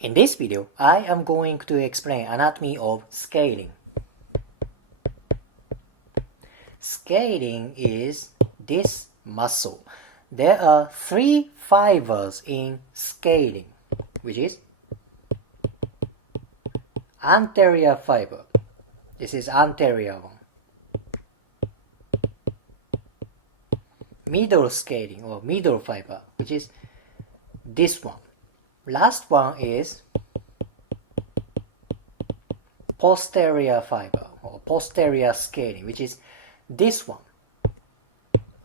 In this video, I am going to explain anatomy of scaling. Scaling is this muscle. There are three fibers in scaling, which is anterior fiber. This is anterior one. Middle scaling or middle fiber, which is this one. Last one is posterior fiber or posterior scaling, which is this one.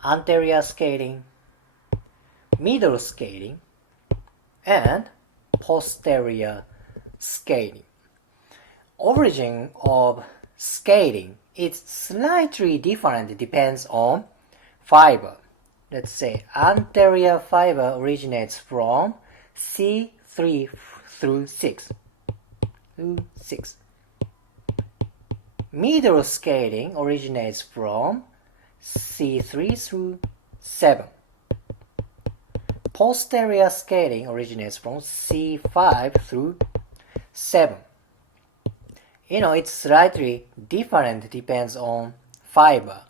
Anterior scaling, middle scaling, and posterior scaling. Origin of scaling is slightly different, depends on fiber. Let's say anterior fiber originates from C3 through 6. Middle scaling originates from C3 through 7. Posterior scaling originates from C5 through 7. It's slightly different, depends on fiber.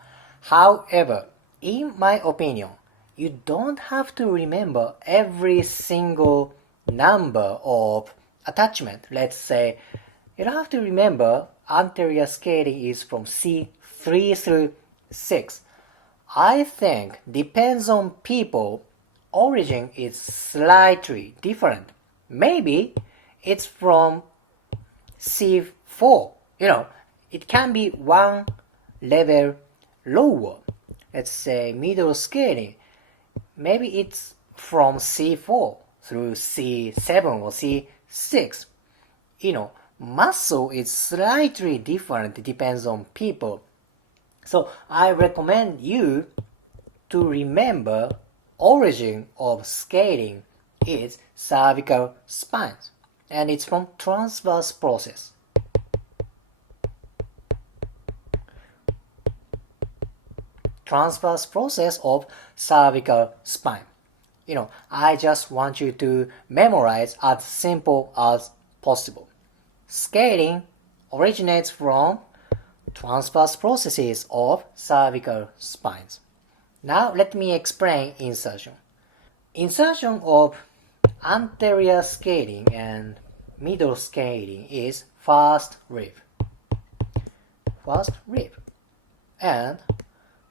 However, in my opinion, you don't have to remember every single number of attachment. Let's say you don't have to remember anterior scaling is from C3 through 6. I think depends on people, origin is slightly different. Maybe it's from C4. It can be one level lower. Let's say middle scaling. Maybe it's from C4 through C7 or C6. Muscle is slightly different, depends on people. So I recommend you to remember origin of scaling is cervical spine, and it's from transverse process. Transverse process of cervical spine. I just want you to memorize as simple as possible. Scaling originates from transverse processes of cervical spines. Now let me explain insertion. Insertion of anterior scaling and middle scaling is first rib. And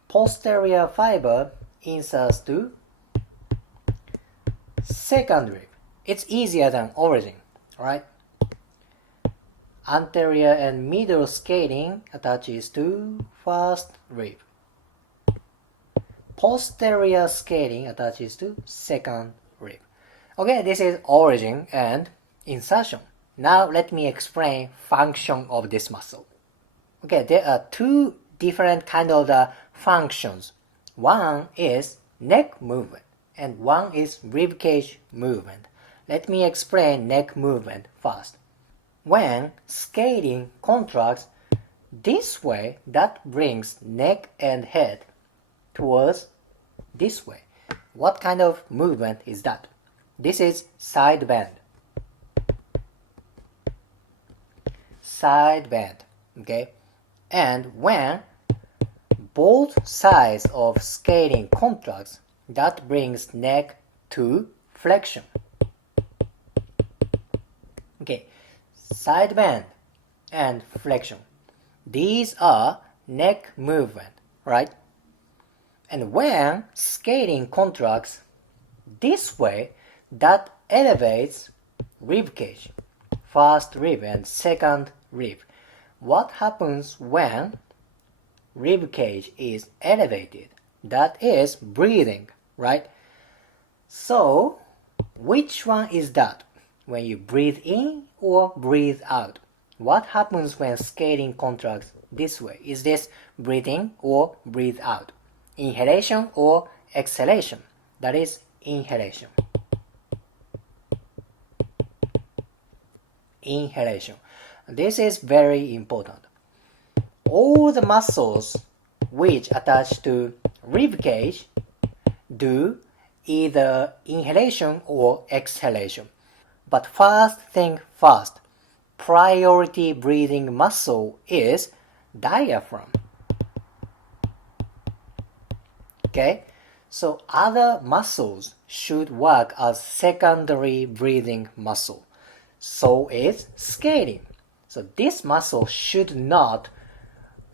posterior fiber inserts to second rib. It's easier than origin, right? Anterior and middle scaling attaches to first rib. Posterior scaling attaches to second rib. Okay, this is origin and insertion. Now let me explain function of this muscle. Okay, there are two different kind of the functions. One is neck movement and one is rib cage movement. Let me explain neck movement first. When scaling contracts this way, that brings neck and head towards this way. What kind of movement is that? This is side bend. Side bend, okay? And when both sides of scaling contracts, that brings neck to flexion. Okay, side bend and flexion. These are neck movement, right? And when scaling contracts this way, that elevates rib cage, first rib and second rib. What happens when rib cage is elevated? That is breathing, right? So, which one is that? When you breathe in or breathe out? What happens when scaling contracts this way? Is this breathing or breathe out? Inhalation or exhalation? That is inhalation. Inhalation. This is very important. All the muscles which attach to rib cage do either inhalation or exhalation. But first thing first, priority breathing muscle is diaphragm. Okay, so other muscles should work as secondary breathing muscle. So is skating. So this muscle should not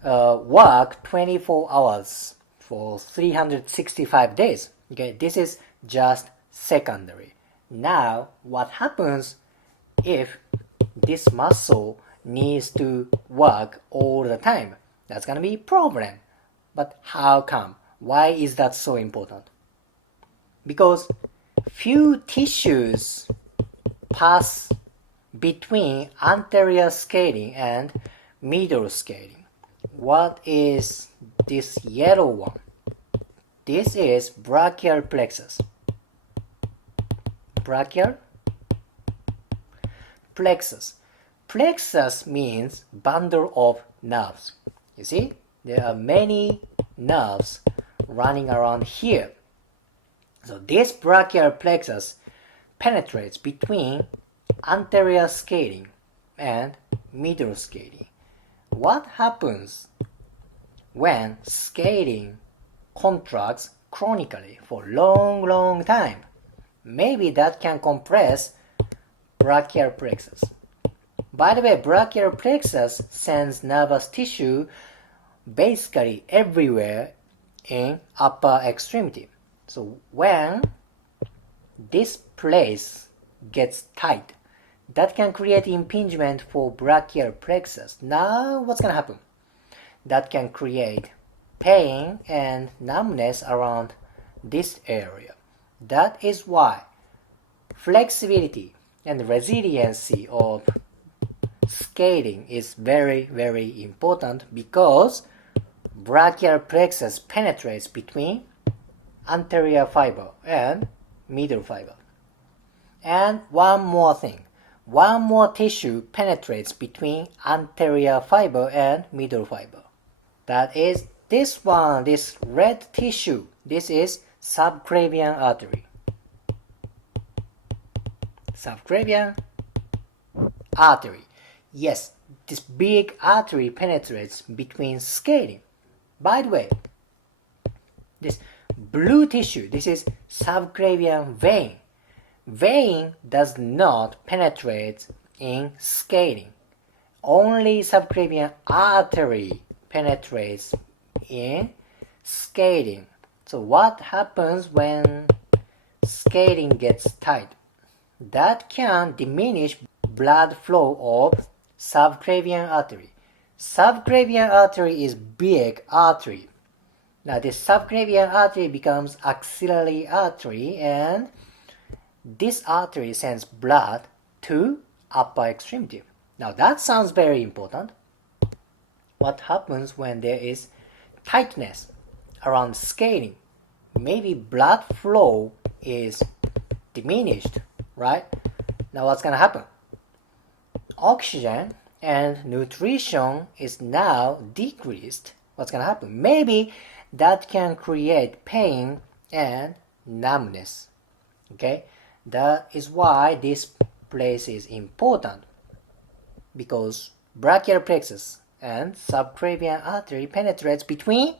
work 24 hours for 365 days. Okay, this is just secondary. Now, what happens if this muscle needs to work all the time? That's gonna be a problem. But how come? Why is that so important? Because few tissues pass between anterior skating and middle skating. What is this yellow one? This is brachial plexus. Brachial plexus. Plexus means bundle of nerves. You see, there are many nerves running around here. So this brachial plexus penetrates between anterior skating and middle skating. What happens when skating contracts chronically for long time? Maybe that can compress brachial plexus. By the way, brachial plexus sends nervous tissue basically everywhere in upper extremity. So when this place gets tight, that can create impingement for brachial plexus. Now what's going to happen? That can create pain and numbness around this area. That is why flexibility and resiliency of skating is very important, because brachial plexus penetrates between anterior fiber and middle fiber. And one more thing, one more tissue penetrates between anterior fiber and middle fiber. That is this one, this red tissue. This is subclavian artery. Subclavian artery. Yes, this big artery penetrates between skating. By the way, this blue tissue, this is subclavian vein. Vein does not penetrate in skating. Only subclavian artery penetrates in skating. So what happens when skating gets tight? That can diminish blood flow of subclavian artery. Subclavian artery is big artery. Now this subclavian artery becomes axillary artery, and this artery sends blood to upper extremity. Now that sounds very important. What happens when there is tightness around skating? Maybe blood flow is diminished, right? Now what's gonna happen? Oxygen and nutrition is now decreased. What's gonna happen? Maybe that can create pain and numbness. Okay, that is why this place is important, because brachial plexus and subclavian artery penetrates between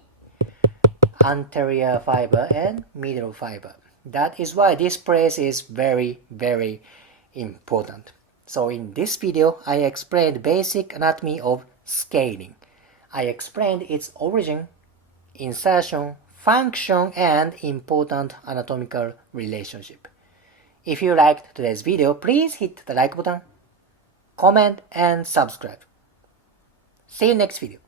anterior fiber and middle fiber. That is why this place is very important. So in this video, I explained basic anatomy of skating. I explained its origin, insertion, function, and important anatomical relationship. If you liked today's video, please hit the like button, comment, and subscribe. See you next video.